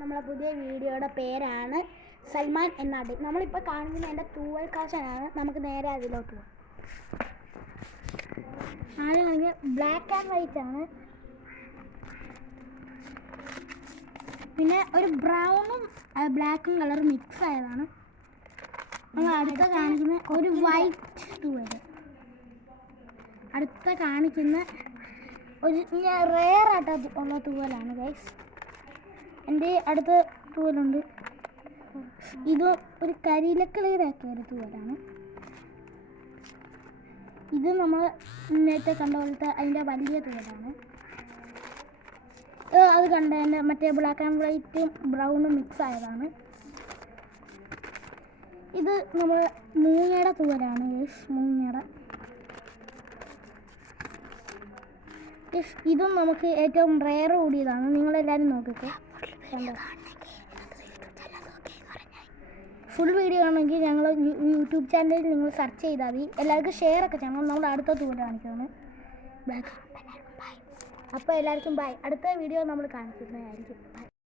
നമ്മളെ പുതിയ വീഡിയോയുടെ പേരാണ് സൽമാൻ എന്നാടി. നമ്മളിപ്പോൾ കാണുന്ന എൻ്റെ തൂവൽ കാശനാണ്. നമുക്ക് നേരെ അതിലോട്ട് പോകാം. ആദ്യം ബ്ലാക്ക് ആൻഡ് വൈറ്റ് ആണ്, പിന്നെ ഒരു ബ്രൗണും ബ്ലാക്കും കളർ മിക്സ് ആയതാണ്. നമ്മൾ അടുത്ത കാണിക്കുന്ന ഒരു വൈറ്റ് തൂവൽ, അടുത്ത കാണിക്കുന്ന ഒരു റെയർ ആയിട്ട് ഉള്ള തൂവലാണ് ഗൈസ്. എൻ്റെ അടുത്ത തൂവലുണ്ട്, ഇത് ഒരു കരിയിലക്കിളിയുടെ ഒരു തൂവലാണ്. ഇത് നമ്മൾ നേരത്തെ കണ്ട പോലത്തെ അതിൻ്റെ വലിയ തൂവലാണ്. അത് കണ്ട എൻ്റെ മറ്റേ ബ്ലാക്ക് ആൻഡ് വൈറ്റും ബ്രൗണും മിക്സ് ആയതാണ്. ഇത് നമ്മൾ മൂങ്ങയുടെ തൂവലാണ് ഗൈസ്, മൂങ്ങയുടെ. ഇതും നമുക്ക് ഏറ്റവും റെയർ കൂടിയതാണ്. നിങ്ങളെല്ലാവരും നോക്കിക്കോ. ഫുൾ വീഡിയോ ആണെങ്കിൽ ഞങ്ങൾ യൂട്യൂബ് ചാനലിൽ നിങ്ങൾ സെർച്ച് ചെയ്താൽ മതി. എല്ലാവർക്കും ഷെയർ ഒക്കെ ചെയ്യണം. നമ്മൾ അടുത്ത തൂവൽ കാണിക്കുന്നത്. അപ്പോൾ എല്ലാവർക്കും ബൈ. അടുത്ത വീഡിയോ നമ്മൾ കാണിക്കുന്നതായിരിക്കും.